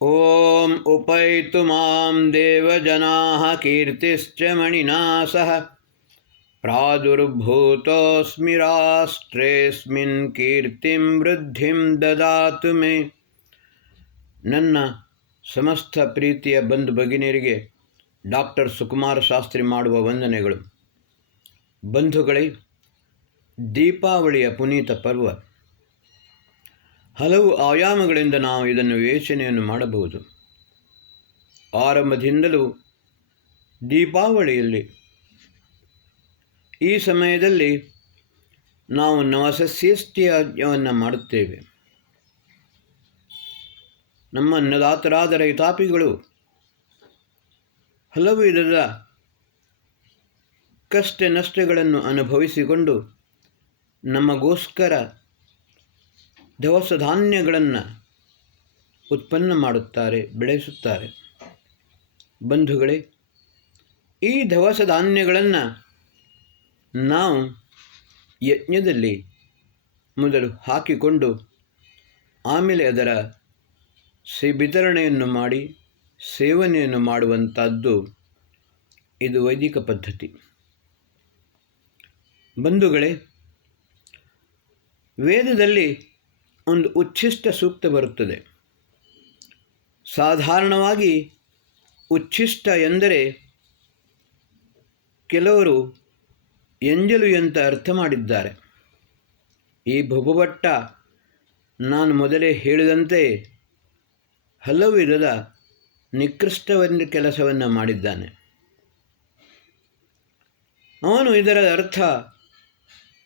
ಓಂ ಉಪೈತು ಮಾಂ ದೇವಜನಾಃ ಕೀರ್ತಿಶ್ಚ ಮಣಿನಾ ಸಹ ಪ್ರಾದುರ್ಭೂತೋಸ್ಮಿ ರಾಷ್ಟ್ರೇಸ್ಮಿನ್ ಕೀರ್ತಿಂ ವೃದ್ಧಿಂ ದದಾತು ಮೇ. ನನ್ನ ಸಮಸ್ತ ಪ್ರೀತಿಯ ಬಂಧು ಭಗಿನಿಯರಿಗೆ ಡಾಕ್ಟರ್ ಸುಕುಮಾರ ಶಾಸ್ತ್ರಿ ಮಾಡುವ ವಂದನೆಗಳು. ಬಂಧುಗಳೇ, ದೀಪಾವಳಿಯ ಪುನೀತ ಪರ್ವ. ಹಲವು ಆಯಾಮಗಳಿಂದ ನಾವು ಇದನ್ನು ವಿವೇಚನೆಯನ್ನು ಮಾಡಬಹುದು. ಆರಂಭದಿಂದಲೂ ದೀಪಾವಳಿಯಲ್ಲಿ ಈ ಸಮಯದಲ್ಲಿ ನಾವು ನವಸಸ್ಯೇಷ್ಟಿಯಜ್ಞವನ್ನು ಮಾಡುತ್ತೇವೆ. ನಮ್ಮ ಅನ್ನದಾತರಾದ ರೈತಾಪಿಗಳು ಹಲವು ವಿಧದ ಕಷ್ಟ ನಷ್ಟಗಳನ್ನು ಅನುಭವಿಸಿಕೊಂಡು ನಮಗೋಸ್ಕರ ದವಸ ಧಾನ್ಯಗಳನ್ನು ಉತ್ಪನ್ನ ಮಾಡುತ್ತಾರೆ, ಬೆಳೆಸುತ್ತಾರೆ. ಬಂಧುಗಳೇ, ಈ ದವಸ ಧಾನ್ಯಗಳನ್ನು ನಾವು ಯಜ್ಞದಲ್ಲಿ ಮೊದಲು ಹಾಕಿಕೊಂಡು ಆಮೇಲೆ ಅದರ ವಿತರಣೆಯನ್ನು ಮಾಡಿ ಸೇವನೆಯನ್ನು ಮಾಡುವಂಥದ್ದು ಇದು ವೈದಿಕ ಪದ್ಧತಿ. ಬಂಧುಗಳೇ, ವೇದದಲ್ಲಿ ಒಂದು ಉಚ್ಛಿಷ್ಟ ಸೂಕ್ತ ಬರುತ್ತದೆ. ಸಾಧಾರಣವಾಗಿ ಉಚ್ಛಿಷ್ಟ ಎಂದರೆ ಕೆಲವರು ಎಂಜಲು ಅಂತ ಅರ್ಥ ಮಾಡಿದ್ದಾರೆ. ಈ ಭುಭುಭಟ್ಟ ನಾನು ಮೊದಲೇ ಹೇಳಿದಂತೆ ಹಲವು ವಿಧದ ನಿಕೃಷ್ಟವನ್ನು ಕೆಲಸವನ್ನು ಮಾಡಿದ್ದಾನೆ. ಅವನು ಇದರ ಅರ್ಥ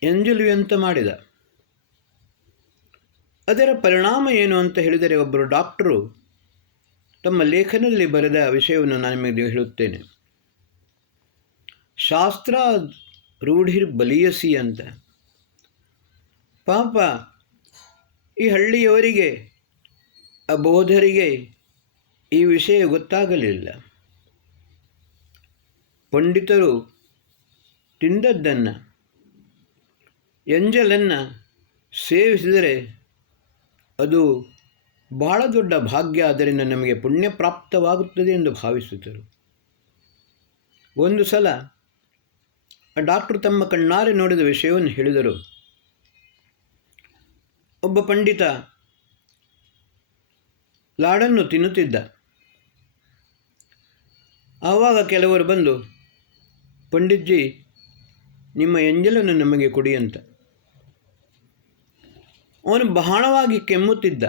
ಎಂಜಲು ಅಂತ ಮಾಡಿದ. ಅದರ ಪರಿಣಾಮ ಏನು ಅಂತ ಹೇಳಿದರೆ, ಒಬ್ಬರು ಡಾಕ್ಟರು ತಮ್ಮ ಲೇಖನದಲ್ಲಿ ಬರೆದ ವಿಷಯವನ್ನು ನಾನು ನಿಮಗೆ ಹೇಳುತ್ತೇನೆ. ಶಾಸ್ತ್ರ ರೂಢಿರ್ ಬಲಿಯಸಿ ಅಂತ. ಪಾಪ ಈ ಹಳ್ಳಿಯವರಿಗೆ, ಅಬೋಧರಿಗೆ ಈ ವಿಷಯ ಗೊತ್ತಾಗಲಿಲ್ಲ. ಪಂಡಿತರು ತಿಂದದ್ದನ್ನು, ಎಂಜಲನ್ನು ಸೇವಿಸಿದರೆ ಅದು ಬಹಳ ದೊಡ್ಡ ಭಾಗ್ಯ, ಅದರಿಂದ ನಮಗೆ ಪುಣ್ಯ ಪ್ರಾಪ್ತವಾಗುತ್ತದೆ ಎಂದು ಭಾವಿಸಿದರು. ಒಂದು ಸಲ ಡಾಕ್ಟರು ತಮ್ಮ ಕಣ್ಣಾರೆ ನೋಡಿದ ವಿಷಯವನ್ನು ಹೇಳಿದರು. ಒಬ್ಬ ಪಂಡಿತ ಲಾಡನ್ನು ತಿನ್ನುತ್ತಿದ್ದ. ಆವಾಗ ಕೆಲವರು ಬಂದು, ಪಂಡಿತ್ಜಿ, ನಿಮ್ಮ ಎಂಜಲನ್ನು ನಮಗೆ ಕೊಡಿ ಅಂತ. ಅವನು ಬಹಳವಾಗಿ ಕೆಮ್ಮುತ್ತಿದ್ದ.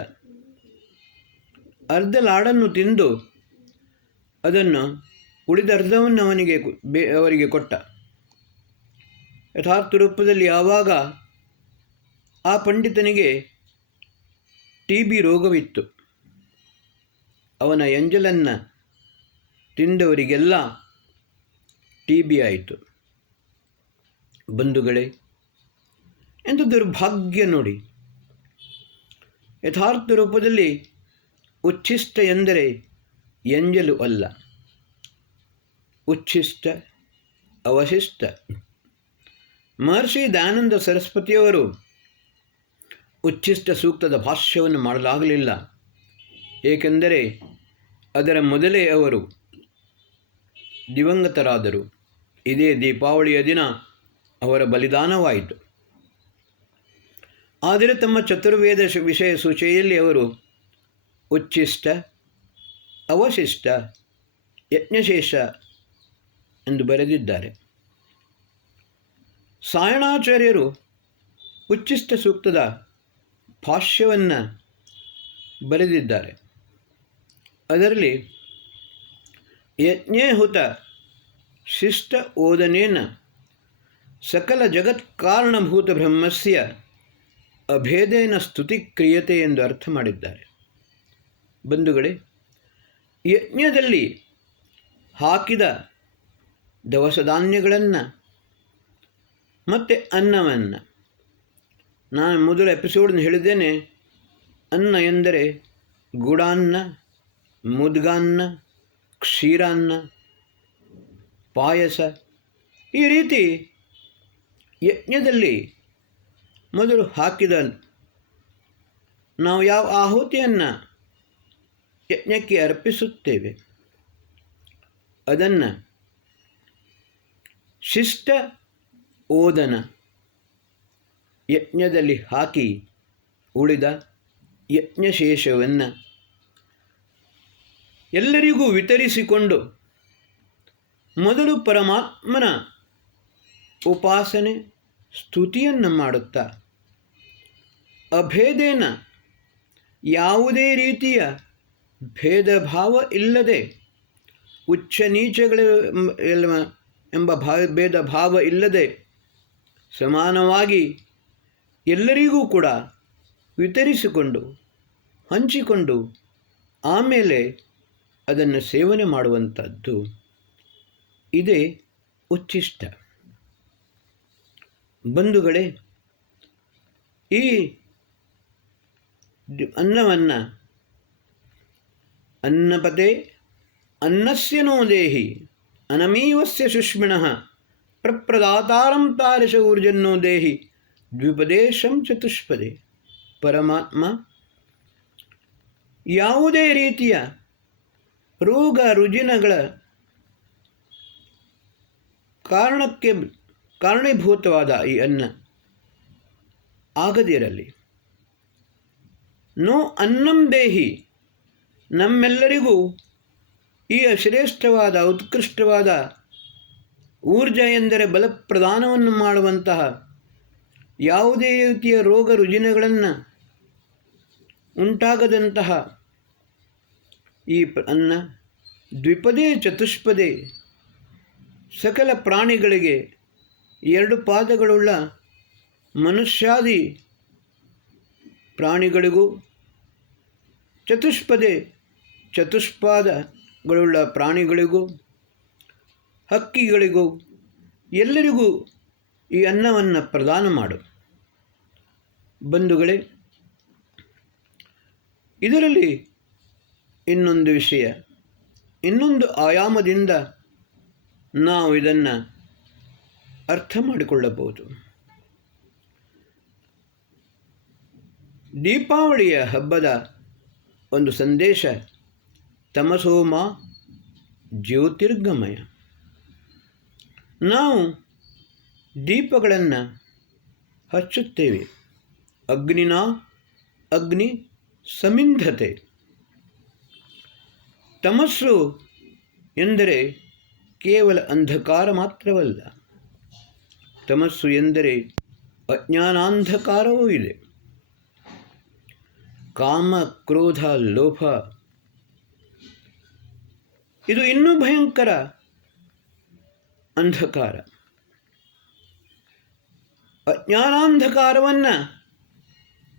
ಅರ್ಧ ಲಾಡನ್ನು ತಿಂದು ಅದನ್ನು ಉಳಿದ ಅರ್ಧವನ್ನು ಅವರಿಗೆ ಕೊಟ್ಟ. ಯಥಾರ್ಥ ರೂಪದಲ್ಲಿ ಆವಾಗ ಆ ಪಂಡಿತನಿಗೆ TB ರೋಗವಿತ್ತು. ಅವನ ಎಂಜಲನ್ನು ತಿಂದವರಿಗೆಲ್ಲ TB ಆಯಿತು. ಬಂಧುಗಳೇ, ಎಂಥ ದುರ್ಭಾಗ್ಯ ನೋಡಿ. ಯಥಾರ್ಥ ರೂಪದಲ್ಲಿ ಉಚ್ಛಿಷ್ಟ ಎಂದರೆ ಎಂಜಲು ಅಲ್ಲ, ಉಚ್ಛಿಷ್ಟ, ಅವಶಿಷ್ಟ. ಮಹರ್ಷಿ ದಯಾನಂದ ಸರಸ್ವತಿಯವರು ಉಚ್ಛಿಷ್ಟ ಸೂಕ್ತದ ಭಾಷ್ಯವನ್ನು ಮಾಡಲಾಗಲಿಲ್ಲ. ಏಕೆಂದರೆ ಅದರ ಮೊದಲೇ ಅವರು ದಿವಂಗತರಾದರು. ಇದೇ ದೀಪಾವಳಿಯ ದಿನ ಅವರ ಬಲಿದಾನವಾಯಿತು. ಆದರೆ ತಮ್ಮ ಚತುರ್ವೇದ ವಿಷಯ ಸೂಚೆಯಲ್ಲಿ ಅವರು ಉಚ್ಛಿಷ್ಟ, ಅವಶಿಷ್ಟ, ಯಜ್ಞಶೇಷ ಎಂದು ಬರೆದಿದ್ದಾರೆ. ಸಾಯಣಾಚಾರ್ಯರು ಉಚ್ಛಿಷ್ಟ ಸೂಕ್ತದ ಭಾಷ್ಯವನ್ನು ಬರೆದಿದ್ದಾರೆ. ಅದರಲ್ಲಿ ಯಜ್ಞೇಹುತ ಶಿಷ್ಟ ಓದನೇನ ಸಕಲ ಜಗತ್ ಕಾರಣಭೂತ ಬ್ರಹ್ಮಸ್ಯ ಅಭೇದೇನ ಸ್ತುತಿ ಕ್ರಿಯತೆ ಎಂದು ಅರ್ಥ ಮಾಡಿದ್ದಾರೆ. ಬಂಧುಗಳೇ, ಯಜ್ಞದಲ್ಲಿ ಹಾಕಿದ ದವಸ ಧಾನ್ಯಗಳನ್ನು ಮತ್ತು ಅನ್ನವನ್ನು, ನಾನು ಮೊದಲ ಎಪಿಸೋಡನ್ನು ಹೇಳಿದ್ದೇನೆ. ಅನ್ನ ಎಂದರೆ ಗುಡಾನ್ನ, ಮುದ್ಗಾನ್ನ, ಕ್ಷೀರಾನ್ನ, ಪಾಯಸ. ಈ ರೀತಿ ಯಜ್ಞದಲ್ಲಿ ಮೊದಲು ಹಾಕಿದ ನಾವು ಯಾವ ಆಹುತಿಯನ್ನು ಯಜ್ಞಕ್ಕೆ ಅರ್ಪಿಸುತ್ತೇವೆ. ಅದನ್ನು ಶಿಷ್ಟ ಓದನ ಯಜ್ಞದಲ್ಲಿ ಹಾಕಿ ಉಳಿದ ಯಜ್ಞಶೇಷವನ್ನು ಎಲ್ಲರಿಗೂ ವಿತರಿಸಿಕೊಂಡು ಮೊದಲು ಪರಮಾತ್ಮನ ಉಪಾಸನೆ ಸ್ತುತಿಯನ್ನು ಮಾಡುತ್ತಾ ಅಭೇದೇನ ಯಾವುದೇ ರೀತಿಯ ಭೇದ ಭಾವ ಇಲ್ಲದೆ ಉಚ್ಚ ನೀಚಗಳ ಎಂಬ ಭೇದ ಭಾವ ಇಲ್ಲದೆ ಸಮಾನವಾಗಿ ಎಲ್ಲರಿಗೂ ಕೂಡ ವಿತರಿಸಿಕೊಂಡು ಹಂಚಿಕೊಂಡು ಆಮೇಲೆ ಅದನ್ನು ಸೇವನೆ ಮಾಡುವಂಥದ್ದು ಇದೇ ಉಚ್ಚಿಷ್ಟ. ಬಂಧುಗಳೇ, ಈ ಅನ್ನವನ್ನು ಅನ್ನಪತೆ ಅನ್ನಸ್ಯ ನೋ ದೇಹಿ ಅನಮೀವಸ್ಯ ಸುಷ್ಮಿಣಃ ಪ್ರಪ್ರದಾತಾರಂ ತಾರಶ ಊರ್ಜನ್ನೋ ದೇಹಿ ದ್ವಿಪದೇಶಂ ಚತುಷ್ಪದೇ. ಪರಮಾತ್ಮ ಯಾವುದೇ ರೀತಿಯ ರೋಗ ರುಜಿನಗಳ ಕಾರಣೀಭೂತವಾದ ಈ ಅನ್ನ ಆಗದಿರಲಿ. ನೋ ಅನ್ನಂ ದೇಹಿ, ನಮ್ಮೆಲ್ಲರಿಗೂ ಈ ಶ್ರೇಷ್ಠವಾದ ಉತ್ಕೃಷ್ಟವಾದ ಊರ್ಜಾ ಎಂದರೆ ಬಲಪ್ರದಾನವನ್ನು ಮಾಡುವಂತಹ ಯಾವುದೇ ರೀತಿಯ ರೋಗ ರುಜಿನಗಳನ್ನು ಉಂಟಾಗದಂತಹ ಈ ಅನ್ನ ದ್ವಿಪದೇ ಚತುಷ್ಪದೇ ಸಕಲ ಪ್ರಾಣಿಗಳಿಗೆ 2 ಪಾದಗಳುಳ್ಳ ಮನುಷ್ಯಾದಿ ಪ್ರಾಣಿಗಳಿಗೂ ಚತುಷ್ಪದೇ ಚತುಷ್ಪಾದಗಳುಳ್ಳ ಪ್ರಾಣಿಗಳಿಗೂ ಹಕ್ಕಿಗಳಿಗೂ ಎಲ್ಲರಿಗೂ ಈ ಅನ್ನವನ್ನು ಪ್ರದಾನ ಮಾಡು. ಬಂಧುಗಳೇ, ಇದರಲ್ಲಿ ಇನ್ನೊಂದು ವಿಷಯ, ಇನ್ನೊಂದು ಆಯಾಮದಿಂದ ನಾವು ಇದನ್ನು ಅರ್ಥ ಮಾಡಿಕೊಳ್ಳಬಹುದು. ದೀಪಾವಳಿಯ ಹಬ್ಬದ ಒಂದು ಸಂದೇಶ ತಮಸೋಮ ಜ್ಯೋತಿರ್ಗಮಯ. ನಾವು ದೀಪಗಳನ್ನು ಹಚ್ಚುತ್ತೇವೆ. ಅಗ್ನಿನ ಅಗ್ನಿ ಸಮಿಂಧತೆ. ತಮಸ್ಸು ಎಂದರೆ ಕೇವಲ ಅಂಧಕಾರ ಮಾತ್ರವಲ್ಲ, ತಮಸ್ಸು ಎಂದರೆ ಅಜ್ಞಾನಾಂಧಕಾರವೂ ಇದೆ. ಕಾಮ ಕ್ರೋಧ ಲೋಭ ಇದು ಇನ್ನೂ ಭಯಂಕರ ಅಂಧಕಾರ. ಅಜ್ಞಾನಾಂಧಕಾರವನ್ನು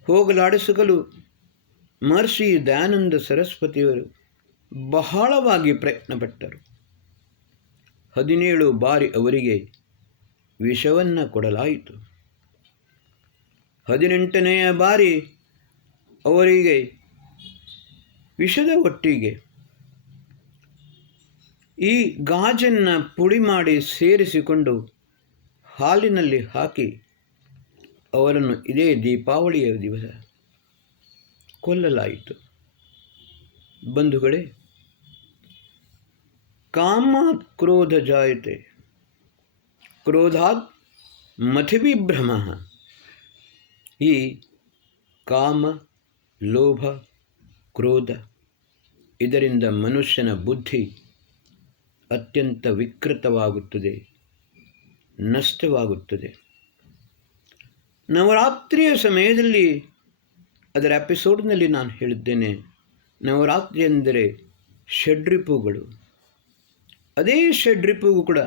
ಹೋಗಲಾಡಿಸಲು ಮಹರ್ಷಿ ದಯಾನಂದ ಸರಸ್ವತಿಯವರು ಬಹಳವಾಗಿ ಪ್ರಯತ್ನಪಟ್ಟರು. 17 ಬಾರಿ ಅವರಿಗೆ ವಿಷವನ್ನು ಕೊಡಲಾಯಿತು. 18ನೆಯ ಬಾರಿ ಅವರಿಗೆ ವಿಷದ ಒಟ್ಟಿಗೆ ಈ ಗಾಜನ್ನು ಪುಡಿ ಮಾಡಿ ಸೇರಿಸಿಕೊಂಡು ಹಾಲಿನಲ್ಲಿ ಹಾಕಿ ಅವರನ್ನು ಇದೇ ದೀಪಾವಳಿಯ ದಿವಸ ಕೊಲ್ಲಲಾಯಿತು. ಬಂಧುಗಳೇ, ಕಾಮಾತ್ ಕ್ರೋಧ ಜಾಯತೆ, ಕ್ರೋಧಾತ್ ಮತಿವಿಭ್ರಮ. ಈ ಕಾಮ ಲೋಭ ಕ್ರೋಧ ಇದರಿಂದ ಮನುಷ್ಯನ ಬುದ್ಧಿ ಅತ್ಯಂತ ವಿಕೃತವಾಗುತ್ತದೆ, ನಷ್ಟವಾಗುತ್ತದೆ. ನವರಾತ್ರಿಯ ಸಮಯದಲ್ಲಿ ಅದರ ಎಪಿಸೋಡ್ನಲ್ಲಿ ನಾನು ಹೇಳಿದ್ದೇನೆ, ನವರಾತ್ರಿ ಎಂದರೆ ಷಡ್ರಿಪುಗಳು. ಅದೇ ಷಡ್ರಿಪುವು ಕೂಡ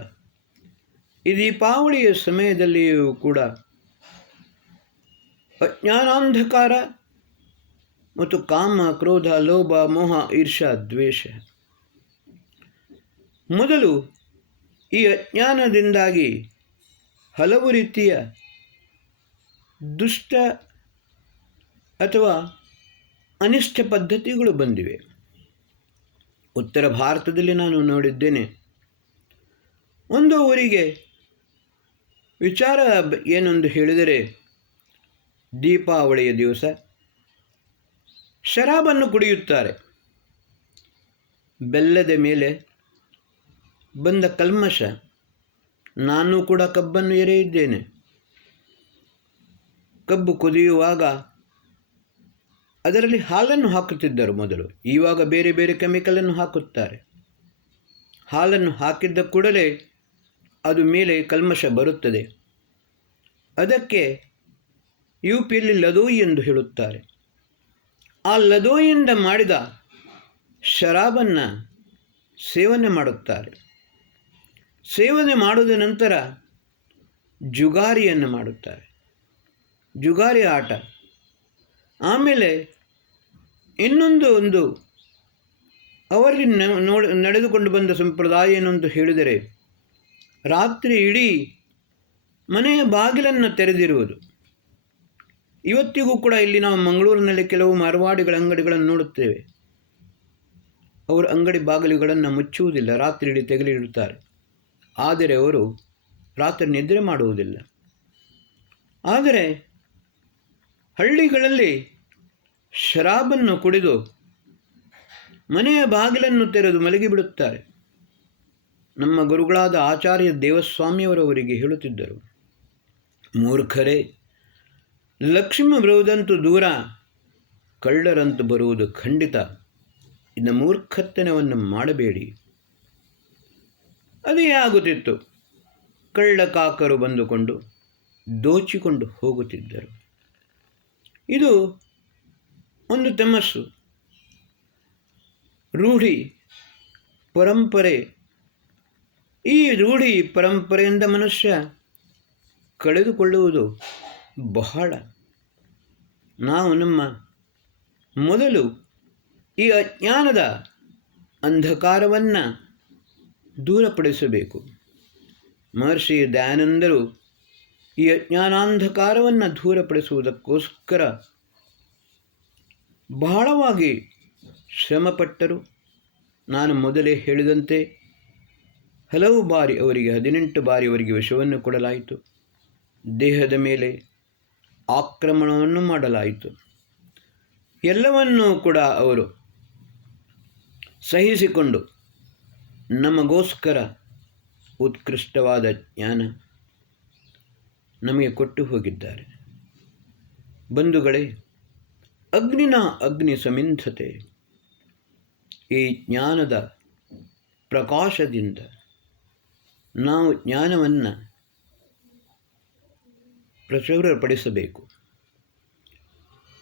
ಈ ದೀಪಾವಳಿಯ ಸಮಯದಲ್ಲಿಯೂ ಕೂಡ ಅಜ್ಞಾನಾಂಧಕಾರ ಮತ್ತು ಕಾಮ ಕ್ರೋಧ ಲೋಭ ಮೋಹ ಈರ್ಷಾ ದ್ವೇಷ. ಮೊದಲು ಈ ಅಜ್ಞಾನದಿಂದಾಗಿ ಹಲವು ರೀತಿಯ ದುಷ್ಟ ಅಥವಾ ಅನಿಷ್ಟ ಪದ್ಧತಿಗಳು ಬಂದಿವೆ. ಉತ್ತರ ಭಾರತದಲ್ಲಿ ನಾನು ನೋಡಿದ್ದೇನೆ, ಒಂದು ಊರಿಗೆ ವಿಚಾರ ಏನೆಂದು ಹೇಳಿದರೆ, ದೀಪಾವಳಿಯ ದಿವಸ ಶರಾಬನ್ನು ಕುಡಿಯುತ್ತಾರೆ. ಬೆಲ್ಲದ ಮೇಲೆ ಬಂದ ಕಲ್ಮಶ. ನಾನು ಕೂಡ ಕಬ್ಬನ್ನು ಎರೆಯಿದ್ದೇನೆ. ಕಬ್ಬು ಕುದಿಯುವಾಗ ಅದರಲ್ಲಿ ಹಾಲನ್ನು ಹಾಕುತ್ತಿದ್ದರು ಮೊದಲು. ಇವಾಗ ಬೇರೆ ಬೇರೆ ಕೆಮಿಕಲನ್ನು ಹಾಕುತ್ತಾರೆ. ಹಾಲನ್ನು ಹಾಕಿದ್ದ ಕೂಡಲೇ ಅದು ಮೇಲೆ ಕಲ್ಮಶ ಬರುತ್ತದೆ. ಅದಕ್ಕೆ ಯುಪಿಯಲ್ಲಿ ಲದೋಯಿ ಎಂದು ಹೇಳುತ್ತಾರೆ. ಆ ಲದೋಯಿಯಿಂದ ಮಾಡಿದ ಶರಾಬನ್ನು ಸೇವನೆ ಮಾಡುತ್ತಾರೆ. ಸೇವನೆ ಮಾಡಿದ ನಂತರ ಜುಗಾರಿಯನ್ನು ಮಾಡುತ್ತಾರೆ, ಜುಗಾರಿ ಆಟ. ಆಮೇಲೆ ಇನ್ನೊಂದು ಅವರಲ್ಲಿ ನಡೆದುಕೊಂಡು ಬಂದ ಸಂಪ್ರದಾಯ ಏನಂತ ಹೇಳಿದರೆ, ರಾತ್ರಿ ಇಡೀ ಮನೆಯ ಬಾಗಿಲನ್ನು ತೆರೆದಿರುವುದು. ಇವತ್ತಿಗೂ ಕೂಡ ಇಲ್ಲಿ ನಾವು ಮಂಗಳೂರಿನಲ್ಲಿ ಕೆಲವು ಮಾರವಾಡಿಗಳ ಅಂಗಡಿಗಳನ್ನು ನೋಡುತ್ತೇವೆ. ಅವರ ಅಂಗಡಿ ಬಾಗಿಲುಗಳನ್ನು ಮುಚ್ಚುವುದಿಲ್ಲ, ರಾತ್ರಿ ಇಡೀ ತೆಗೆದಿಡುತ್ತಾರೆ. ಆದರೆ ಅವರು ರಾತ್ರಿ ನಿದ್ರೆ ಮಾಡುವುದಿಲ್ಲ. ಆದರೆ ಹಳ್ಳಿಗಳಲ್ಲಿ ಶರಾಬನ್ನು ಕುಡಿದು ಮನೆಯ ಬಾಗಿಲನ್ನು ತೆರೆದು ಮಲಗಿಬಿಡುತ್ತಾರೆ. ನಮ್ಮ ಗುರುಗಳಾದ ಆಚಾರ್ಯ ದೇವಸ್ವಾಮಿಯವರವರಿಗೆ ಹೇಳುತ್ತಿದ್ದರು, ಮೂರ್ಖರೇ, ಲಕ್ಷ್ಮಿ ಬರುವುದಂತೂ ದೂರ, ಕಳ್ಳರಂತೂ ಬರುವುದು ಖಂಡಿತ. ಇನ್ನು ಮೂರ್ಖತನವನ್ನು ಮಾಡಬೇಡಿ. ಅದೇ ಆಗುತ್ತಿತ್ತು. ಕಳ್ಳಕಾಕರು ಬಂದುಕೊಂಡು ದೋಚಿಕೊಂಡು ಹೋಗುತ್ತಿದ್ದರು. ಇದು ಒಂದು ತಮಸ್ಸು, ರೂಢಿ ಪರಂಪರೆ. ಈ ರೂಢಿ ಪರಂಪರೆಯಿಂದ ಮನುಷ್ಯ ಕಳೆದುಕೊಳ್ಳುವುದು ಬಹಳ. ನಾವು ನಮ್ಮ ಮೊದಲು ಈ ಅಜ್ಞಾನದ ಅಂಧಕಾರವನ್ನು ದೂರಪಡಿಸಬೇಕು. ಮಹರ್ಷಿ ದಯಾನಂದರು ಈ ಅಜ್ಞಾನಾಂಧಕಾರವನ್ನು ದೂರಪಡಿಸುವುದಕ್ಕೋಸ್ಕರ ಬಹಳವಾಗಿ ಶ್ರಮಪಟ್ಟರು. ನಾನು ಮೊದಲೇ ಹೇಳಿದಂತೆ ಹಲವು ಬಾರಿ ಅವರಿಗೆ 18 ಬಾರಿ ಅವರಿಗೆ ವಿಷವನ್ನು ಕೊಡಲಾಯಿತು. ದೇಹದ ಮೇಲೆ ಆಕ್ರಮಣವನ್ನು ಮಾಡಲಾಯಿತು. ಎಲ್ಲವನ್ನೂ ಕೂಡ ಅವರು ಸಹಿಸಿಕೊಂಡು ನಮಗೋಸ್ಕರ ಉತ್ಕೃಷ್ಟವಾದ ಜ್ಞಾನ ನಮಗೆ ಕೊಟ್ಟು ಹೋಗಿದ್ದಾರೆ. ಬಂಧುಗಳೇ, ಅಗ್ನಿನ ಅಗ್ನಿ ಸಮಿಂಧತೆ. ಈ ಜ್ಞಾನದ ಪ್ರಕಾಶದಿಂದ ನಾವು ಜ್ಞಾನವನ್ನು ಪ್ರಚುರಪಡಿಸಬೇಕು.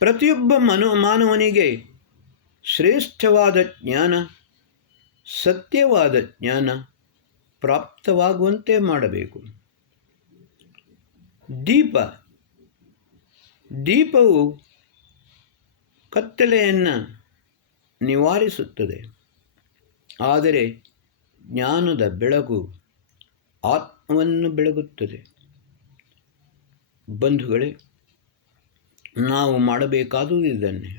ಪ್ರತಿಯೊಬ್ಬ ಮಾನವನಿಗೆ ಶ್ರೇಷ್ಠವಾದ ಜ್ಞಾನ, ಸತ್ಯವಾದ ಜ್ಞಾನ ಪ್ರಾಪ್ತವಾಗುವಂತೆ ಮಾಡಬೇಕು. ದೀಪವು ಕತ್ತಲೆಯನ್ನು ನಿವಾರಿಸುತ್ತದೆ. ಆದರೆ ಜ್ಞಾನದ ಬೆಳಕು ಆತ್ಮವನ್ನು ಬೆಳಗುತ್ತದೆ. ಬಂಧುಗಳೇ, ನಾವು ಮಾಡಬೇಕಾದುದು ಇದನ್ನೇ.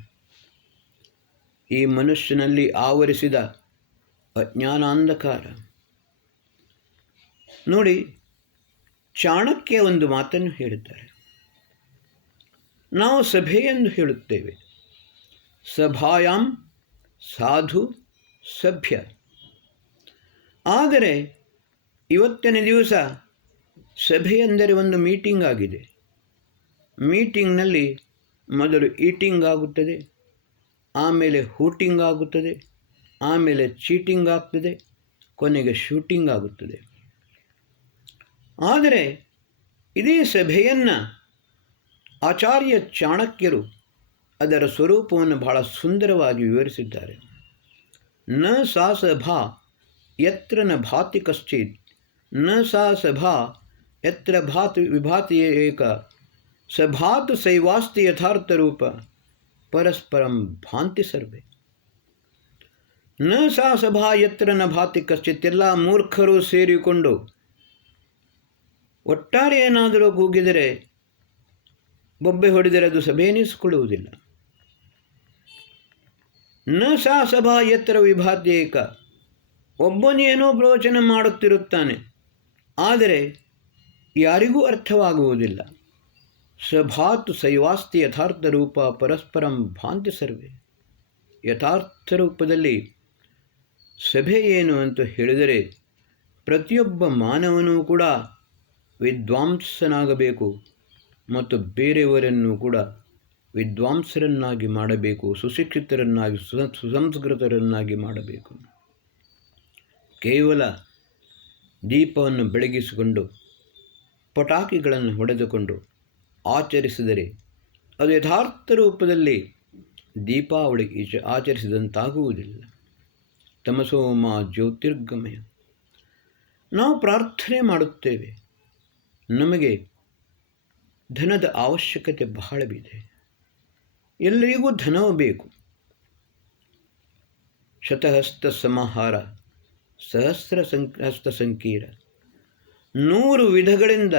ಈ ಮನುಷ್ಯನಲ್ಲಿ ಆವರಿಸಿದ ಅಜ್ಞಾನಾಂಧಕಾರ ನೋಡಿ. ಚಾಣಕ್ಯ ಒಂದು ಮಾತನ್ನು ಹೇಳುತ್ತಾರೆ. ನಾವು ಸಭೆ ಎಂದು ಹೇಳುತ್ತೇವೆ. ಸಭಾಯಾಂ ಸಾಧು ಸಭ್ಯ. ಆದರೆ ಇವತ್ತಿನ ದಿವಸ ಸಭೆ ಎಂದರೆ ಒಂದು ಮೀಟಿಂಗ್ ಆಗಿದೆ. ಮೀಟಿಂಗ್ನಲ್ಲಿ ಮೊದಲು ಈಟಿಂಗ್ ಆಗುತ್ತದೆ, ಆಮೇಲೆ ಹೂಟಿಂಗ್ ಆಗುತ್ತದೆ, ಆಮೇಲೆ ಚೀಟಿಂಗ್ ಆಗ್ತದೆ, ಕೊನೆಗೆ ಶೂಟಿಂಗ್ ಆಗುತ್ತದೆ. ಆದರೆ ಇದೇ ಸಭೆಯನ್ನು ಆಚಾರ್ಯ ಚಾಣಕ್ಯರು ಅದರ ಸ್ವರೂಪವನ್ನು ಬಹಳ ಸುಂದರವಾಗಿ ವಿವರಿಸಿದ್ದಾರೆ. ನ ಸಾ ಸಭಾ ಯತ್ರ ನ ಭಾತಿ ಕಶ್ಚಿತ್, ನ ಸಾ ಸಭಾ ಯತ್ರ ಭಾತಿ ವಿಭಾತಿ ಏಕ, ಸಭಾತು ಸೈವಾಸ್ತಿ ಯಥಾರ್ಥ ರೂಪ, ಪರಸ್ಪರಂ ಭಾಂತಿ ಸರ್ವೇ. ನ ಸಾ ಸಭಾ ಯತ್ರ ನ ಭಾತಿ ಕಶ್ಚಿತ್. ಎಲ್ಲ ಮೂರ್ಖರು ಸೇರಿಕೊಂಡು ಒಟ್ಟಾರೆ ಏನಾದರೂ ಕೂಗಿದರೆ, ಬೊಬ್ಬೆ ಹೊಡೆದರೆ ಅದು ಸಭೆ ಎನಿಸಿಕೊಳ್ಳುವುದಿಲ್ಲ. ನ ಸಾ ಸಭಾ ಯತ್ರ ವಿಭಾತಿ ಏಕ. ಒಬ್ಬನೇನೋ ಪ್ರವಚನ ಮಾಡುತ್ತಿರುತ್ತಾನೆ, ಆದರೆ ಯಾರಿಗೂ ಅರ್ಥವಾಗುವುದಿಲ್ಲ. ಸಭಾತು ಸೈವಾಸ್ತಿ ಯಥಾರ್ಥ ರೂಪ, ಪರಸ್ಪರಂ ಭಾಂತಿ ಸರ್ವೇ. ಯಥಾರ್ಥ ರೂಪದಲ್ಲಿ ಸಭೆ ಏನು ಅಂತ ಹೇಳಿದರೆ ಪ್ರತಿಯೊಬ್ಬ ಮಾನವನೂ ಕೂಡ ವಿದ್ವಾಂಸನಾಗಬೇಕು ಮತ್ತು ಬೇರೆಯವರನ್ನು ಕೂಡ ವಿದ್ವಾಂಸರನ್ನಾಗಿ ಮಾಡಬೇಕು, ಸುಶಿಕ್ಷಿತರನ್ನಾಗಿ ಸುಸಂಸ್ಕೃತರನ್ನಾಗಿ ಮಾಡಬೇಕು. ಕೇವಲ ದೀಪವನ್ನು ಬೆಳಗಿಸಿಕೊಂಡು ಪಟಾಕಿಗಳನ್ನು ಹೊಡೆದುಕೊಂಡು ಆಚರಿಸಿದರೆ ಅದು ಯಥಾರ್ಥ ರೂಪದಲ್ಲಿ ದೀಪಾವಳಿ ಆಚರಿಸಿದಂತಾಗುವುದಿಲ್ಲ. ತಮಸೋಮ ಜ್ಯೋತಿರ್ಗಮಯ. ನಾವು ಪ್ರಾರ್ಥನೆ ಮಾಡುತ್ತೇವೆ, ನಮಗೆ ಧನದ ಅವಶ್ಯಕತೆ ಬಹಳವಿದೆ, ಎಲ್ಲರಿಗೂ ಧನವು ಬೇಕು. ಶತಹಸ್ತ ಸಮಾಹಾರ ಸಹಸ್ರ ಹಸ್ತ ಸಂಕೀರ. 100 ವಿಧಗಳಿಂದ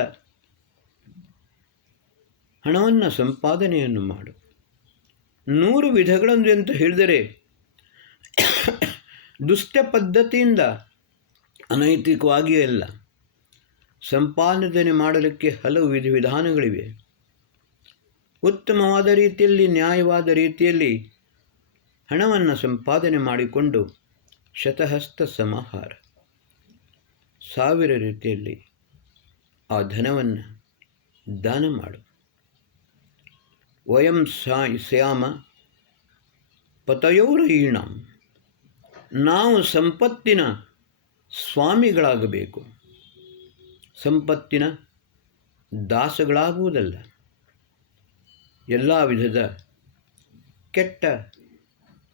ಹಣವನ್ನು ಸಂಪಾದನೆಯನ್ನು ಮಾಡು. 100 ವಿಧಗಳನ್ನು ಅಂತ ಹೇಳಿದರೆ ದುಷ್ಟ ಪದ್ಧತಿಯಿಂದ ಅನೈತಿಕವಾಗಿಯೇ ಅಲ್ಲ. ಸಂಪಾದನೆ ಮಾಡಲಿಕ್ಕೆ ಹಲವು ವಿಧಾನಗಳಿವೆ. ಉತ್ತಮವಾದ ರೀತಿಯಲ್ಲಿ, ನ್ಯಾಯವಾದ ರೀತಿಯಲ್ಲಿ ಹಣವನ್ನು ಸಂಪಾದನೆ ಮಾಡಿಕೊಂಡು ಶತಹಸ್ತ ಸಮಾಹಾರ, 1000 ರೀತಿಯಲ್ಲಿ ಆ ಧನವನ್ನು ದಾನ ಮಾಡು. ವಯಂ ಸ್ಯಾಮ ಪತಯೋರಯೀಣಾಂ. ನಾವು ಸಂಪತ್ತಿನ ಸ್ವಾಮಿಗಳಾಗಬೇಕು, ಸಂಪತ್ತಿನ ದಾಸಗಳಾಗುವುದಲ್ಲ. ಎಲ್ಲ ವಿಧದ ಕೆಟ್ಟ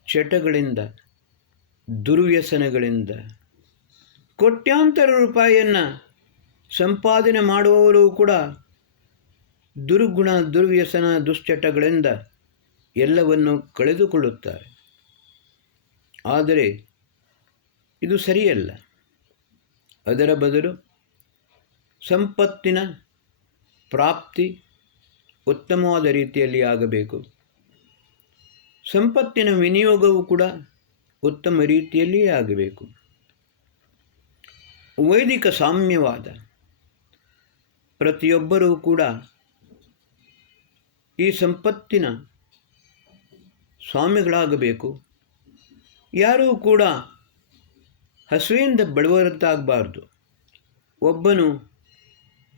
ಚಟಗಳಿಂದ, ದುರ್ವ್ಯಸನಗಳಿಂದ ಕೋಟ್ಯಾಂತರ ರೂಪಾಯಿಯನ್ನು ಸಂಪಾದನೆ ಮಾಡುವವರು ಕೂಡ ದುರ್ಗುಣ, ದುರ್ವ್ಯಸನ, ದುಶ್ಚಟಗಳಿಂದ ಎಲ್ಲವನ್ನು ಕಳೆದುಕೊಳ್ಳುತ್ತಾರೆ. ಆದರೆ ಇದು ಸರಿಯಲ್ಲ. ಅದರ ಬದಲು ಸಂಪತ್ತಿನ ಪ್ರಾಪ್ತಿ ಉತ್ತಮವಾದ ರೀತಿಯಲ್ಲಿ ಆಗಬೇಕು. ಸಂಪತ್ತಿನ ವಿನಿಯೋಗವೂ ಕೂಡ ಉತ್ತಮ ರೀತಿಯಲ್ಲಿಯೇ ಆಗಬೇಕು. ವೈದಿಕ ಸಾಮ್ಯವಾದ ಪ್ರತಿಯೊಬ್ಬರೂ ಕೂಡ ಈ ಸಂಪತ್ತಿನ ಸ್ವಾಮಿಗಳಾಗಬೇಕು. ಯಾರೂ ಕೂಡ ಹಸುವಿಂದ ಬಳಲುವಂತಾಗಬಾರ್ದು. ಒಬ್ಬನು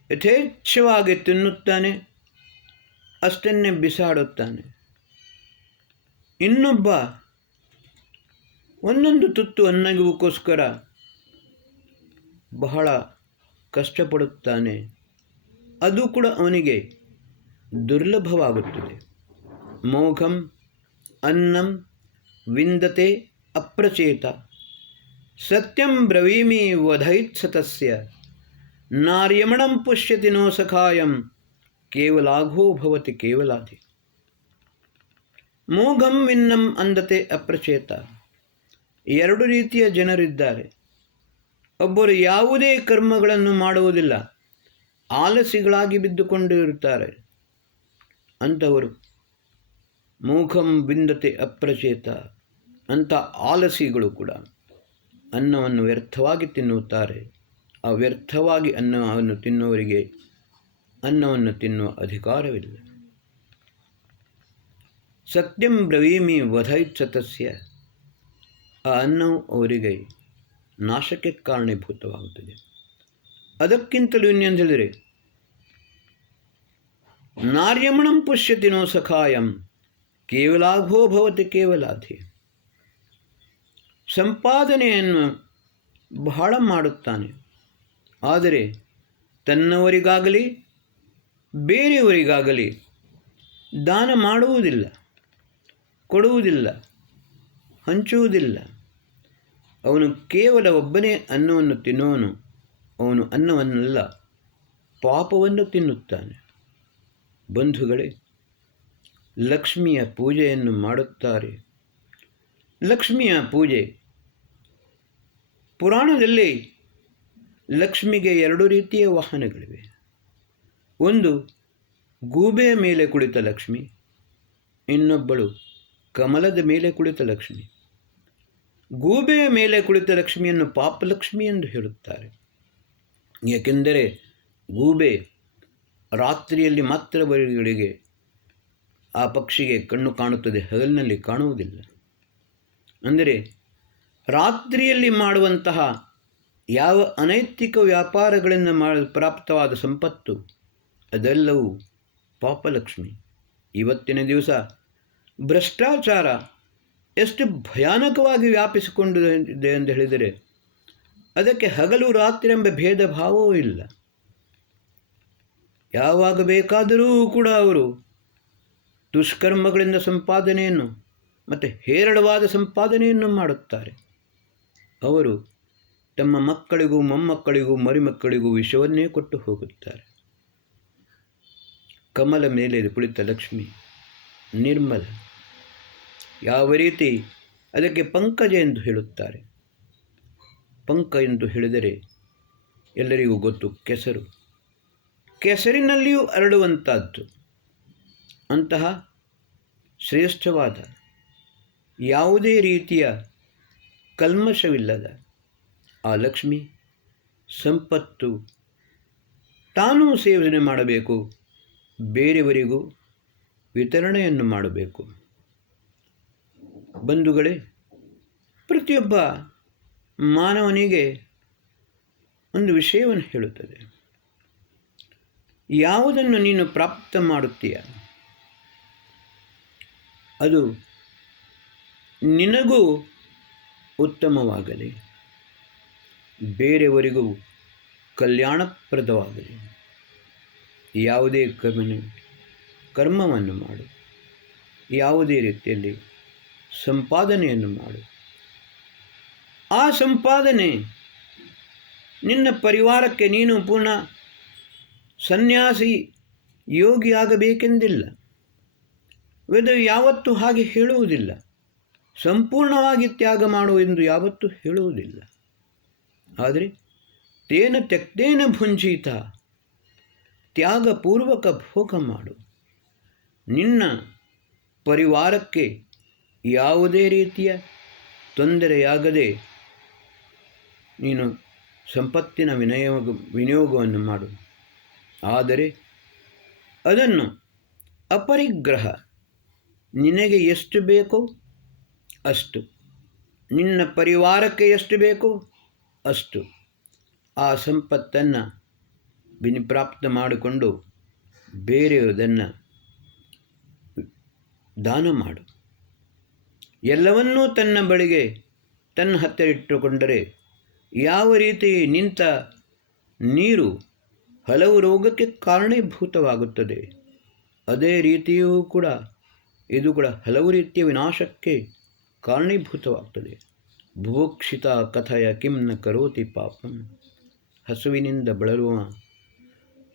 ಯಥೇಚ್ಛವಾಗಿ ತಿನ್ನುತ್ತಾನೆ, ಅಷ್ಟನ್ನೇ ಬಿಸಾಡುತ್ತಾನೆ. ಇನ್ನೊಬ್ಬ ಒಂದೊಂದು ತುತ್ತು ಅನ್ನಗೋಸ್ಕರ ಬಹಳ ಕಷ್ಟಪಡುತ್ತಾನೆ. ಅದು ಕೂಡ ಅವನಿಗೆ ದುರ್ಲಭವಾಗುತ್ತದೆ. ಮೋಘಂ ಅನ್ನಂ ವಿಂದತೆ ಅಪ್ರಚೇತ. ಸತ್ಯಂ ಬ್ರವೀಮಿ ವಧೈತ್ಸತಸ್ಯ. ನಾರ್ಯಮಣಂ ಪುಷ್ಯತಿ ನೋ ಸಖಾಯಂ. ಕೇವಲಾಘೋ ಭವತಿ ಕೇವಲಾಧಿ. ಮೋಘಂ ವಿನ್ನಂ ಅಂದತೆ ಅಪ್ರಚೇತ. 2 ರೀತಿಯ ಜನರಿದ್ದಾರೆ. ಒಬ್ಬರು ಯಾವುದೇ ಕರ್ಮಗಳನ್ನು ಮಾಡುವುದಿಲ್ಲ, ಆಲಸಿಗಳಾಗಿ ಬಿದ್ದುಕೊಂಡಿರುತ್ತಾರೆ. ಅಂಥವರು ಮೋಘಂ ವಿಂದತೆ ಅಪ್ರಚೇತ. ಅಂಥ ಆಲಸಿಗಳು ಕೂಡ ಅನ್ನವನ್ನು ವ್ಯರ್ಥವಾಗಿ ತಿನ್ನುತ್ತಾರೆ. ಆ ವ್ಯರ್ಥವಾಗಿ ಅನ್ನವನ್ನು ತಿನ್ನುವವರಿಗೆ ಅನ್ನವನ್ನು ತಿನ್ನುವ ಅಧಿಕಾರವಿಲ್ಲ. ಸತ್ಯಂ ಬ್ರವೀಮಿ ವಧೈತ್ಸತಸ್ಯ. ಆ ಅನ್ನವು ಅವರಿಗೆ ನಾಶಕ್ಕೆ ಕಾರಣೀಭೂತವಾಗುತ್ತದೆ. ಅದಕ್ಕಿಂತಲೂ ಇನ್ನೇನು ಹೇಳಿದರೆ, ನಾರ್ಯಮಣಂ ಪುಷ್ಯತಿ ನೋ ಸಖಾಯಂ. ಕೇವಲಾಘೋ ಭವತಿ ಕೇವಲಾಧಿ. ಸಂಪಾದನೆಯನ್ನು ಬಹಳ ಮಾಡುತ್ತಾನೆ, ಆದರೆ ತನ್ನವರಿಗಾಗಲಿ ಬೇರೆಯವರಿಗಾಗಲಿ ದಾನ ಮಾಡುವುದಿಲ್ಲ, ಕೊಡುವುದಿಲ್ಲ, ಹಂಚುವುದಿಲ್ಲ. ಅವನು ಕೇವಲ ಒಬ್ಬನೇ ಅನ್ನವನ್ನು ತಿನ್ನುವನು. ಅವನು ಅನ್ನವನ್ನಲ್ಲ, ಪಾಪವನ್ನು ತಿನ್ನುತ್ತಾನೆ. ಬಂಧುಗಳೇ, ಲಕ್ಷ್ಮಿಯ ಪೂಜೆಯನ್ನು ಮಾಡುತ್ತಾರೆ. ಲಕ್ಷ್ಮಿಯ ಪೂಜೆ ಪುರಾಣದಲ್ಲಿ ಲಕ್ಷ್ಮಿಗೆ 2 ರೀತಿಯ ವಾಹನಗಳಿವೆ. ಒಂದು ಗೂಬೆಯ ಮೇಲೆ ಕುಳಿತ ಲಕ್ಷ್ಮಿ, ಇನ್ನೊಬ್ಬಳು ಕಮಲದ ಮೇಲೆ ಕುಳಿತ ಲಕ್ಷ್ಮಿ. ಗೂಬೆಯ ಮೇಲೆ ಕುಳಿತ ಲಕ್ಷ್ಮಿಯನ್ನು ಪಾಪಲಕ್ಷ್ಮಿ ಎಂದು ಹೇಳುತ್ತಾರೆ. ಏಕೆಂದರೆ ಗೂಬೆ ರಾತ್ರಿಯಲ್ಲಿ ಮಾತ್ರ ಬರಿಗಳಿಗೆ ಆ ಪಕ್ಷಿಗೆ ಕಣ್ಣು ಕಾಣುತ್ತದೆ, ಹಗಲಿನಲ್ಲಿ ಕಾಣುವುದಿಲ್ಲ. ಅಂದರೆ ರಾತ್ರಿಯಲ್ಲಿ ಮಾಡುವಂತಹ ಯಾವ ಅನೈತಿಕ ವ್ಯಾಪಾರಗಳಿಂದ ಪ್ರಾಪ್ತವಾದ ಸಂಪತ್ತು ಅದೆಲ್ಲವೂ ಪಾಪಲಕ್ಷ್ಮಿ. ಇವತ್ತಿನ ದಿವಸ ಭ್ರಷ್ಟಾಚಾರ ಎಷ್ಟು ಭಯಾನಕವಾಗಿ ವ್ಯಾಪಿಸಿಕೊಂಡಿದೆ ಎಂದು ಹೇಳಿದರೆ ಅದಕ್ಕೆ ಹಗಲು ರಾತ್ರಿ ಎಂಬ ಭೇದ ಭಾವವೂ ಇಲ್ಲ. ಯಾವಾಗ ಬೇಕಾದರೂ ಕೂಡ ಅವರು ದುಷ್ಕರ್ಮಗಳಿಂದ ಸಂಪಾದನೆಯನ್ನು ಮತ್ತು ಹೇರಳವಾದ ಸಂಪಾದನೆಯನ್ನು ಮಾಡುತ್ತಾರೆ. ಅವರು ತಮ್ಮ ಮಕ್ಕಳಿಗೂ ಮೊಮ್ಮಕ್ಕಳಿಗೂ ಮರಿಮಕ್ಕಳಿಗೂ ವಿಷವನ್ನೇ ಕೊಟ್ಟು ಹೋಗುತ್ತಾರೆ. ಕಮಲ ಮೇಲೆ ಕುಳಿತ ಲಕ್ಷ್ಮಿ ನಿರ್ಮಲ. ಯಾವ ರೀತಿ ಅದಕ್ಕೆ ಪಂಕಜ ಎಂದು ಹೇಳುತ್ತಾರೆ. ಪಂಕ ಎಂದು ಹೇಳಿದರೆ ಎಲ್ಲರಿಗೂ ಗೊತ್ತು, ಕೆಸರು. ಕೆಸರಿನಲ್ಲಿಯೂ ಅರಳುವಂಥದ್ದು. ಅಂತಹ ಶ್ರೇಷ್ಠವಾದ ಯಾವುದೇ ರೀತಿಯ ಕಲ್ಮಶವಿಲ್ಲದ ಆ ಲಕ್ಷ್ಮಿ ಸಂಪತ್ತು ತಾನೂ ಸೇವನೆ ಮಾಡಬೇಕು, ಬೇರೆಯವರಿಗೂ ವಿತರಣೆಯನ್ನು ಮಾಡಬೇಕು. ಬಂಧುಗಳೇ, ಪ್ರತಿಯೊಬ್ಬ ಮಾನವನಿಗೆ ಒಂದು ವಿಷಯವನ್ನು ಹೇಳುತ್ತದೆ. ಯಾವುದನ್ನು ನೀನು ಪ್ರಾಪ್ತ ಮಾಡುತ್ತೀಯ ಅದು ನಿನಗೂ ಉತ್ತಮವಾಗಲಿ, ಬೇರೆಯವರಿಗೂ ಕಲ್ಯಾಣಪ್ರದವಾಗಲಿ. ಯಾವುದೇ ಕರ್ಮವನ್ನು ಮಾಡು, ಯಾವುದೇ ರೀತಿಯಲ್ಲಿ ಸಂಪಾದನೆಯನ್ನು ಮಾಡು. ಆ ಸಂಪಾದನೆ ನಿನ್ನ ಪರಿವಾರಕ್ಕೆ ನೀನು ಪೂರ್ಣ ಸನ್ಯಾಸಿ ಯೋಗಿಯಾಗಬೇಕೆಂದಿಲ್ಲ. ವೇದ ಯಾವತ್ತೂ ಹಾಗೆ ಹೇಳುವುದಿಲ್ಲ. ಸಂಪೂರ್ಣವಾಗಿ ತ್ಯಾಗ ಮಾಡು ಎಂದು ಯಾವತ್ತೂ ಹೇಳುವುದಿಲ್ಲ. ಆದರೆ ತೇನ ತ್ಯಕ್ತೇನ ಭುಂಜೀತ, ತ್ಯಾಗಪೂರ್ವಕ ಭೋಗ ಮಾಡು. ನಿನ್ನ ಪರಿವಾರಕ್ಕೆ ಯಾವುದೇ ರೀತಿಯ ತೊಂದರೆಯಾಗದೆ ನೀನು ಸಂಪತ್ತಿನ ವಿನಿಯೋಗವನ್ನು ಮಾಡು. ಆದರೆ ಅದನ್ನು ಅಪರಿಗ್ರಹ, ನಿನಗೆ ಎಷ್ಟು ಬೇಕೋ ಅಷ್ಟು, ನಿನ್ನ ಪರಿವಾರಕ್ಕೆ ಎಷ್ಟು ಬೇಕೋ ಅಷ್ಟು ಆ ಸಂಪತ್ತನ್ನು ಪ್ರಾಪ್ತ ಮಾಡಿಕೊಂಡು ಬೇರೆಯದನ್ನು ದಾನ ಮಾಡು. ಎಲ್ಲವನ್ನೂ ತನ್ನ ಬಳಿಗೆ ತನ್ನ ಹತ್ತಿರ ಇಟ್ಟುಕೊಂಡರೆ ಯಾವ ರೀತಿ ನಿಂತ ನೀರು ಹಲವು ರೋಗಕ್ಕೆ ಕಾರಣೀಭೂತವಾಗುತ್ತದೆ, ಅದೇ ರೀತಿಯೂ ಕೂಡ ಇದು ಕೂಡ ಹಲವು ರೀತಿಯ ವಿನಾಶಕ್ಕೆ ಕಾರಣೀಭೂತವಾಗ್ತದೆ. ಬುಭುಕ್ಷಿತ ಕಥಯ ಕಿಂ ನ ಕರೋತಿ ಪಾಪಂ, ಹಸುವಿನಿಂದ ಬಳಲುವ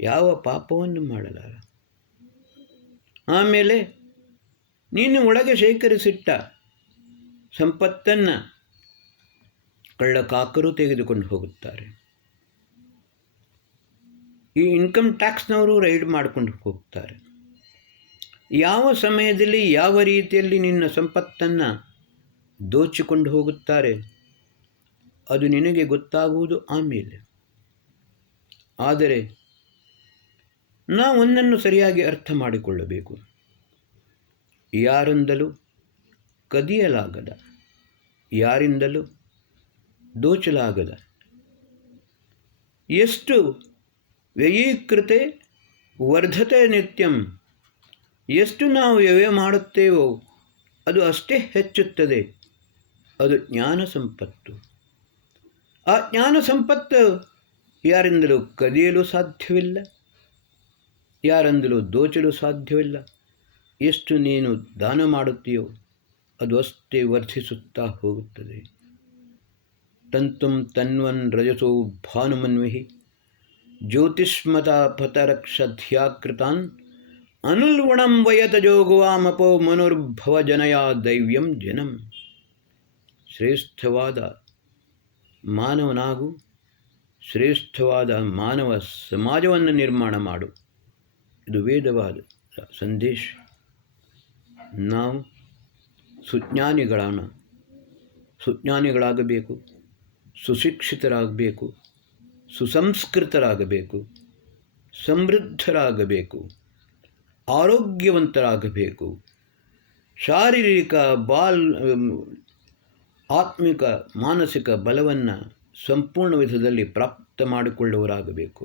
ಯಾವ ಪಾಪವನ್ನು ಮಾಡಲಾರ. ಆಮೇಲೆ ನೀನು ಒಳಗೆ ಶೇಖರಿಸಿಟ್ಟ ಸಂಪತ್ತನ್ನು ಕಳ್ಳಕಾಕರು ತೆಗೆದುಕೊಂಡು ಹೋಗುತ್ತಾರೆ. ಈ ಇನ್ಕಮ್ ಟ್ಯಾಕ್ಸ್ನವರು ರೈಡ್ ಮಾಡಿಕೊಂಡು ಹೋಗ್ತಾರೆ. ಯಾವ ಸಮಯದಲ್ಲಿ ಯಾವ ರೀತಿಯಲ್ಲಿ ನಿನ್ನ ಸಂಪತ್ತನ್ನು ದೋಚಿಕೊಂಡು ಹೋಗುತ್ತಾರೆ ಅದು ನಿನಗೆ ಗೊತ್ತಾಗುವುದು ಆಮೇಲೆ. ಆದರೆ ನಾವು ಒಂದನ್ನು ಸರಿಯಾಗಿ ಅರ್ಥ ಮಾಡಿಕೊಳ್ಳಬೇಕು. ಯಾರಿಂದಲೂ ಕದಿಯಲಾಗದ, ಯಾರಿಂದಲೂ ದೋಚಲಾಗದ, ಎಷ್ಟು ವ್ಯಯೀಕೃತೆ ವರ್ಧತೆ ನಿತ್ಯಂ, ಎಷ್ಟು ನಾವು ವ್ಯಯ ಮಾಡುತ್ತೇವೋ ಅದು ಅಷ್ಟೇ ಹೆಚ್ಚುತ್ತದೆ. ಅದು ಜ್ಞಾನ ಸಂಪತ್ತು. ಆ ಜ್ಞಾನ ಸಂಪತ್ತು ಯಾರಿಂದಲೂ ಕದಿಯಲು ಸಾಧ್ಯವಿಲ್ಲ, ಯಾರಿಂದಲೂ ದೋಚಲು ಸಾಧ್ಯವಿಲ್ಲ. ಎಷ್ಟು ನೀನು ದಾನ ಮಾಡುತ್ತೀಯೋ ಅದು ಅಷ್ಟೇ ವರ್ಧಿಸುತ್ತಾ ಹೋಗುತ್ತದೆ. ತಂತುಂ ತನ್ವನ್ ರಜಸೋ ಭಾನುಮನ್ವಿಹಿ ಜ್ಯೋತಿಷ್ಮತ ಪತರಕ್ಷಧ್ಯಾಕೃತಾನ್ ಅನುಲ್ವಣಂ ವಯತಜೋಗುವಾಮಪೋ ಮನುರ್ಭವ ಜನಯಾ ದೈವ್ಯಂ ಜನಂ. ಶ್ರೇಷ್ಠವಾದ ಮಾನವನಾಗು, ಶ್ರೇಷ್ಠವಾದ ಮಾನವ ಸಮಾಜವನ್ನು ನಿರ್ಮಾಣ ಮಾಡು. ಇದು ವೇದವಾದ ಸಂದೇಶ. ನಾವು ಸುಜ್ಞಾನಿಗಳಾಗಬೇಕು, ಸುಶಿಕ್ಷಿತರಾಗಬೇಕು, ಸುಸಂಸ್ಕೃತರಾಗಬೇಕು, ಸಮೃದ್ಧರಾಗಬೇಕು, ಆರೋಗ್ಯವಂತರಾಗಬೇಕು. ಶಾರೀರಿಕ ಆತ್ಮಿಕ ಮಾನಸಿಕ ಬಲವನ್ನು ಸಂಪೂರ್ಣ ವಿಧದಲ್ಲಿ ಪ್ರಾಪ್ತ ಮಾಡಿಕೊಳ್ಳುವವರಾಗಬೇಕು.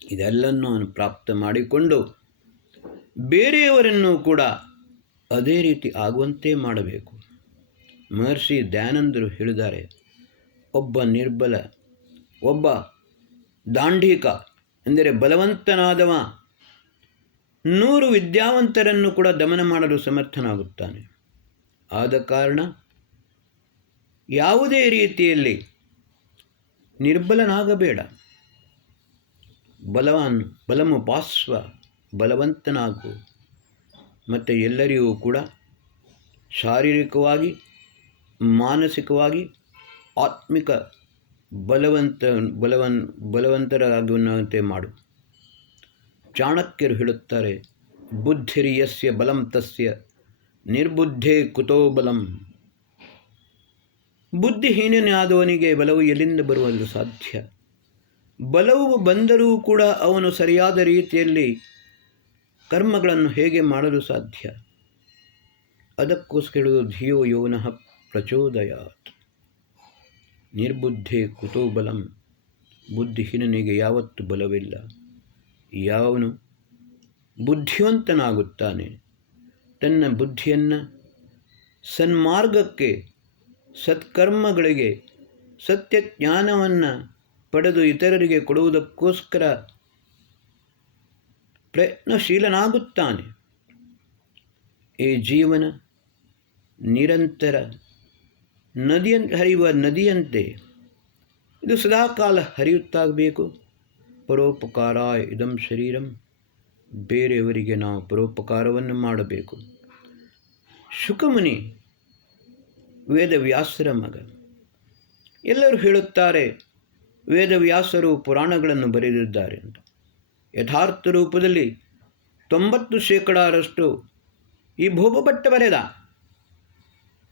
ಇದೆಲ್ಲನ್ನು ಪ್ರಾಪ್ತ ಮಾಡಿಕೊಂಡು ಬೇರೆಯವರನ್ನು ಕೂಡ ಅದೇ ರೀತಿ ಆಗುವಂತೆ ಮಾಡಬೇಕು. ಮಹರ್ಷಿ ದಯಾನಂದರು ಹೇಳಿದ್ದಾರೆ, ಒಬ್ಬ ನಿರ್ಬಲ, ಒಬ್ಬ ದಾಂಢಿಕ ಎಂದರೆ ಬಲವಂತನಾದವ 100 ವಿದ್ಯಾವಂತರನ್ನು ಕೂಡ ದಮನ ಮಾಡಲು ಸಮರ್ಥನಾಗುತ್ತಾನೆ. ಆದ ಕಾರಣ ಯಾವುದೇ ರೀತಿಯಲ್ಲಿ ನಿರ್ಬಲನಾಗಬೇಡ. ಬಲಮುಪಾಸ್ವ, ಬಲವಂತನಾಗು. ಮತ್ತು ಎಲ್ಲರಿಗೂ ಕೂಡ ಶಾರೀರಿಕವಾಗಿ, ಮಾನಸಿಕವಾಗಿ, ಆತ್ಮಿಕ ಬಲವಂತರಾಗುವಂತೆ ಮಾಡು. ಚಾಣಕ್ಯರು ಹೇಳುತ್ತಾರೆ, ಬುದ್ಧಿರ್ಯಸ್ಯ ಬಲಂ ತಸ್ಯ ನಿರ್ಬುದ್ಧೇ ಕುತೋ ಬಲಂ. ಬುದ್ಧಿಹೀನನಾದವನಿಗೆ ಬಲವು ಎಲ್ಲಿಂದ ಬರುವುದು ಸಾಧ್ಯ? ಬಲವು ಬಂದರೂ ಕೂಡ ಅವನು ಸರಿಯಾದ ರೀತಿಯಲ್ಲಿ ಕರ್ಮಗಳನ್ನು ಹೇಗೆ ಮಾಡಲು ಸಾಧ್ಯ? ಅದಕ್ಕೋಸ್ಕರ ಹೇಳುವುದು ಧಿಯೋ ಯೋನಃ ಪ್ರಚೋದಯಾತ್. ನಿರ್ಬುದ್ಧೇ ಕುತೋ ಬಲಂ. ಬುದ್ಧಿಹೀನನಿಗೆ ಯಾವತ್ತೂ ಬಲವಿಲ್ಲ. ಯಾವನು ಬುದ್ಧಿವಂತನಾಗುತ್ತಾನೆ, ತನ್ನ ಬುದ್ಧಿಯನ್ನು ಸನ್ಮಾರ್ಗಕ್ಕೆ, ಸತ್ಕರ್ಮಗಳಿಗೆ, ಸತ್ಯಜ್ಞಾನವನ್ನು ಪಡೆದು ಇತರರಿಗೆ ಕೊಡುವುದಕ್ಕೋಸ್ಕರ ಪ್ರಯತ್ನಶೀಲನಾಗುತ್ತಾನೆ. ಈ ಜೀವನ ನಿರಂತರ ಹರಿಯುವ ನದಿಯಂತೆ ಇದು ಸದಾಕಾಲ ಹರಿಯುತ್ತಾಗಬೇಕು. ಪರೋಪಕಾರಾಯ ಇದಂ ಶರೀರಂ. ಬೇರೆಯವರಿಗೆ ನಾವು ಪರೋಪಕಾರವನ್ನು ಮಾಡಬೇಕು. ಶುಕಮುನಿ ವೇದವ್ಯಾಸರ ಮಗ. ಎಲ್ಲರೂ ಹೇಳುತ್ತಾರೆ ವೇದವ್ಯಾಸರು ಪುರಾಣಗಳನ್ನು ಬರೆದಿದ್ದಾರೆ ಅಂತ. ಯಥಾರ್ಥ ರೂಪದಲ್ಲಿ 90% ಈ ಭೂಪಭಟ್ಟ ಬರೆದ.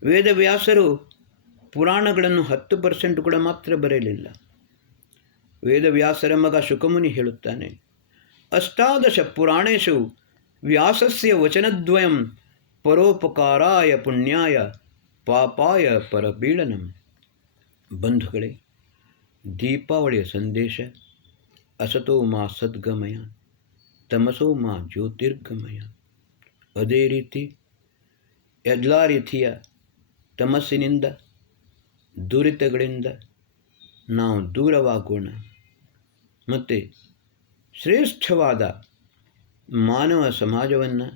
ವೇದವ್ಯಾಸರು ಪುರಾಣಗಳನ್ನು 10% ಕೂಡ ಮಾತ್ರ ಬರೆಯಲಿಲ್ಲ. ವೇದವ್ಯಾಸರ ಮಗ ಶುಕಮುನಿ ಹೇಳುತ್ತಾನೆ, 18 ಪುರಾಣೇಶು ವ್ಯಾಸಸ್ಯ ವಚನದ್ವಯಂ ಪರೋಪಕಾರಾಯ ಪುಣ್ಯಾಯ ಪಾಪಾಯ ಪರಪೀಡನಂ. ಬಂಧುಗಳೇ, ದೀಪಾವಳಿಯ ಸಂದೇಶ ಅಸತೋ ಮಾ ಸದ್ಗಮಯ, ತಮಸೋ ಮಾ ಜ್ಯೋತಿರ್ಗಮಯ. ಅದೇ ರೀತಿ ಎಲ್ಲ ರೀತಿಯ ತಮಸ್ಸಿನಿಂದ, ದುರಿತಗಳಿಂದ ನಾವು ದೂರವಾಗೋಣ ಮತ್ತು ಶ್ರೇಷ್ಠವಾದ ಮಾನವ ಸಮಾಜವನ್ನು,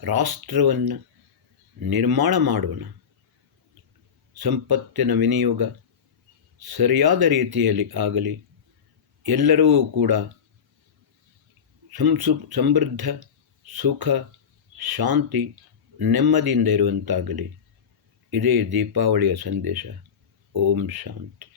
ರಾಷ್ಟ್ರವನ್ನು ನಿರ್ಮಾಣ ಮಾಡೋಣ. ಸಂಪತ್ತಿನ ವಿನಿಯೋಗ ಸರಿಯಾದ ರೀತಿಯಲ್ಲಿ ಆಗಲಿ. ಎಲ್ಲರೂ ಕೂಡ ಸಮೃದ್ಧ, ಸುಖ, ಶಾಂತಿ, ನೆಮ್ಮದಿಯಿಂದ ಇರುವಂತಾಗಲಿ. ಇದೇ ದೀಪಾವಳಿಯ ಸಂದೇಶ. ಓಂ ಶಾಂತಿ.